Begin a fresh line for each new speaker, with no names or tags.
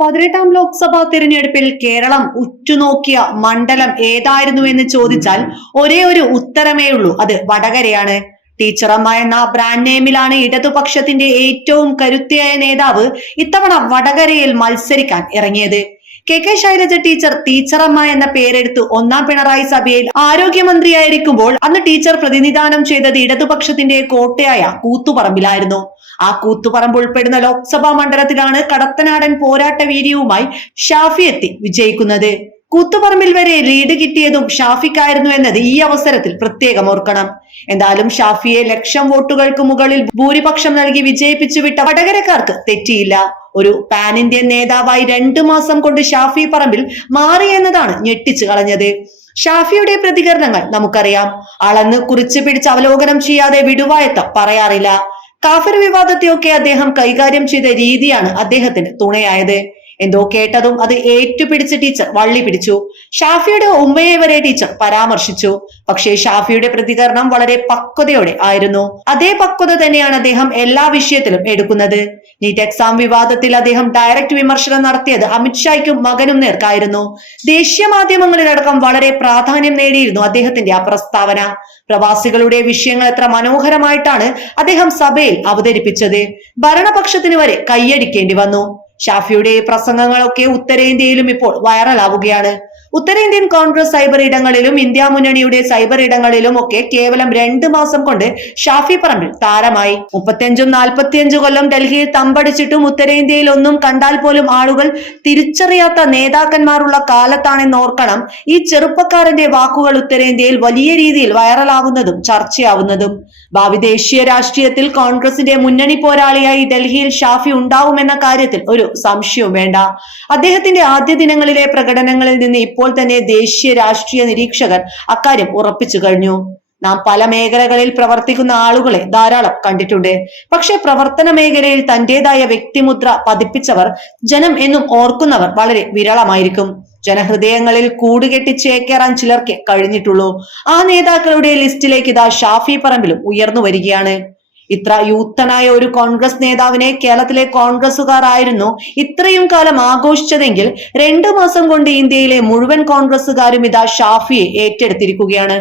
പതിനെട്ടാം ലോക്സഭാ തിരഞ്ഞെടുപ്പിൽ കേരളം ഉറ്റുനോക്കിയ മണ്ഡലം ഏതായിരുന്നു എന്ന് ചോദിച്ചാൽ ഒരേ ഒരു ഉത്തരമേ ഉള്ളൂ. അത് വടകരയാണ്. ടീച്ചറമ്മ എന്ന ബ്രാൻഡ് നെയിമിലാണ് ഇടതുപക്ഷത്തിന്റെ ഏറ്റവും കരുത്തിയായ നേതാവ് ഇത്തവണ വടകരയിൽ മത്സരിക്കാൻ ഇറങ്ങിയത്. കെ കെ ശൈലജ ടീച്ചർ ടീച്ചറമ്മ എന്ന പേരെടുത്ത് ഒന്നാം പിണറായി സഭയിൽ ആരോഗ്യമന്ത്രിയായിരിക്കുമ്പോൾ അന്ന് ടീച്ചർ പ്രതിനിധാനം ചെയ്തത് ഇടതുപക്ഷത്തിന്റെ കോട്ടയായ കൂത്തുപറമ്പിലായിരുന്നു. ആ കൂത്തുപറമ്പ് ഉൾപ്പെടുന്ന ലോക്സഭാ മണ്ഡലത്തിലാണ് കടത്തനാടൻ പോരാട്ട വീര്യവുമായി ഷാഫി എത്തി വിജയിക്കുന്നത്. കൂത്തുപറമ്പിൽ വരെ ലീഡ് കിട്ടിയതും ഷാഫിക്കായിരുന്നു എന്നത് ഈ അവസരത്തിൽ പ്രത്യേകം ഓർക്കണം. എന്തായാലും ഷാഫിയെ ലക്ഷം വോട്ടുകൾക്ക് മുകളിൽ ഭൂരിപക്ഷം നൽകി വിജയിപ്പിച്ചു വിട്ട വടകരക്കാർക്ക് തെറ്റിയില്ല. ഒരു പാൻ ഇന്ത്യൻ നേതാവായി രണ്ടു മാസം കൊണ്ട് ഷാഫി പറമ്പിൽ മാറി എന്നതാണ് ഞെട്ടിച്ചു കളഞ്ഞത്. ഷാഫിയുടെ പ്രതികരണങ്ങൾ നമുക്കറിയാം. അളന്ന് കുറിച്ച് പിടിച്ച് അവലോകനം ചെയ്യാതെ വിടുവായത്ത പറയാറില്ല. കാഫർ വിവാദത്തെയൊക്കെ അദ്ദേഹം കൈകാര്യം ചെയ്ത രീതിയാണ് അദ്ദേഹത്തിന് തുണയായത്. എന്തോ കേട്ടതും അത് ഏറ്റുപിടിച്ച് ടീച്ചർ വള്ളി പിടിച്ചു. ഷാഫിയുടെ ഉമ്മയെ വരെ ടീച്ചർ പരാമർശിച്ചു. പക്ഷേ ഷാഫിയുടെ പ്രതികരണം വളരെ പക്വതയോടെ ആയിരുന്നു. അതേ പക്വത തന്നെയാണ് അദ്ദേഹം എല്ലാ വിഷയത്തിലും എടുക്കുന്നത്. നീറ്റ് എക്സാം വിവാദത്തിൽ അദ്ദേഹം ഡയറക്റ്റ് വിമർശനം നടത്തിയത് അമിത്ഷായ്ക്കും മകനും നേർക്കായിരുന്നു. ദേശീയ മാധ്യമങ്ങളിലടക്കം വളരെ പ്രാധാന്യം നേടിയിരുന്നു അദ്ദേഹത്തിന്റെ ആ പ്രസ്താവന. പ്രവാസികളുടെ വിഷയങ്ങൾ എത്ര മനോഹരമായിട്ടാണ് അദ്ദേഹം സഭയിൽ അവതരിപ്പിച്ചത്. ഭരണപക്ഷത്തിന് വരെ കൈയടിക്കേണ്ടി വന്നു. ഷാഫിയുടെ പ്രസംഗങ്ങളൊക്കെ ഉത്തരേന്ത്യയിലും ഇപ്പോൾ വൈറലാവുകയാണ് ഉത്തരേന്ത്യൻ കോൺഗ്രസ് സൈബർ ഇടങ്ങളിലും ഇന്ത്യ മുന്നണിയുടെ സൈബർ ഇടങ്ങളിലും ഒക്കെ കേവലം രണ്ട് മാസം കൊണ്ട് ഷാഫി പറമ്പിൽ താരമായി. മുപ്പത്തിയഞ്ചും നാൽപ്പത്തിയഞ്ചു കൊല്ലം ഡൽഹിയിൽ തമ്പടിച്ചിട്ടും ഉത്തരേന്ത്യയിൽ ഒന്നും കണ്ടാൽ പോലും ആളുകൾ തിരിച്ചറിയാത്ത നേതാക്കന്മാരുള്ള കാലത്താണെന്ന് ഓർക്കണം ഈ ചെറുപ്പക്കാരന്റെ വാക്കുകൾ ഉത്തരേന്ത്യയിൽ വലിയ രീതിയിൽ വൈറലാവുന്നതും ചർച്ചയാവുന്നതും. ഭാവി ദേശീയ രാഷ്ട്രീയത്തിൽ കോൺഗ്രസിന്റെ മുന്നണി പോരാളിയായി ഡൽഹിയിൽ ഷാഫി ഉണ്ടാവുമെന്ന കാര്യത്തിൽ ഒരു സംശയവും വേണ്ട. അദ്ദേഹത്തിന്റെ ആദ്യ ദിനങ്ങളിലെ പ്രകടനങ്ങളിൽ നിന്ന് ഇപ്പോൾ തന്നെ ദേശീയ രാഷ്ട്രീയ നിരീക്ഷകർ അക്കാര്യം ഉറപ്പിച്ചു കഴിഞ്ഞു. നാം പല മേഖലകളിൽ പ്രവർത്തിക്കുന്ന ആളുകളെ ധാരാളം കണ്ടിട്ടുണ്ട്. പക്ഷെ പ്രവർത്തന മേഖലയിൽ തന്റേതായ വ്യക്തിമുദ്ര പതിപ്പിച്ചവർ ജനം എന്നും ഓർക്കുന്നവർ വളരെ വിരളമായിരിക്കും. ജനഹൃദയങ്ങളിൽ കൂടുകെട്ടി ചേക്കേറാൻ ചിലർക്ക് കഴിഞ്ഞിട്ടുള്ളൂ. ആ നേതാക്കളുടെ ലിസ്റ്റിലേക്ക് ഇതാ ഷാഫി പറമ്പിലും ഉയർന്നു വരികയാണ്. ഇത്ര യൂത്തനായ ഒരു കോൺഗ്രസ് നേതാവിനെ കേരളത്തിലെ കോൺഗ്രസുകാർ ആയിരുന്നു ഇത്രയും കാലം ആഘോഷിച്ചതെങ്കിൽ രണ്ടു മാസം കൊണ്ട് ഇന്ത്യയിലെ മുഴുവൻ കോൺഗ്രസുകാരും ഇതാ ഷാഫിയെ ഏറ്റെടുത്തിരിക്കുകയാണ്.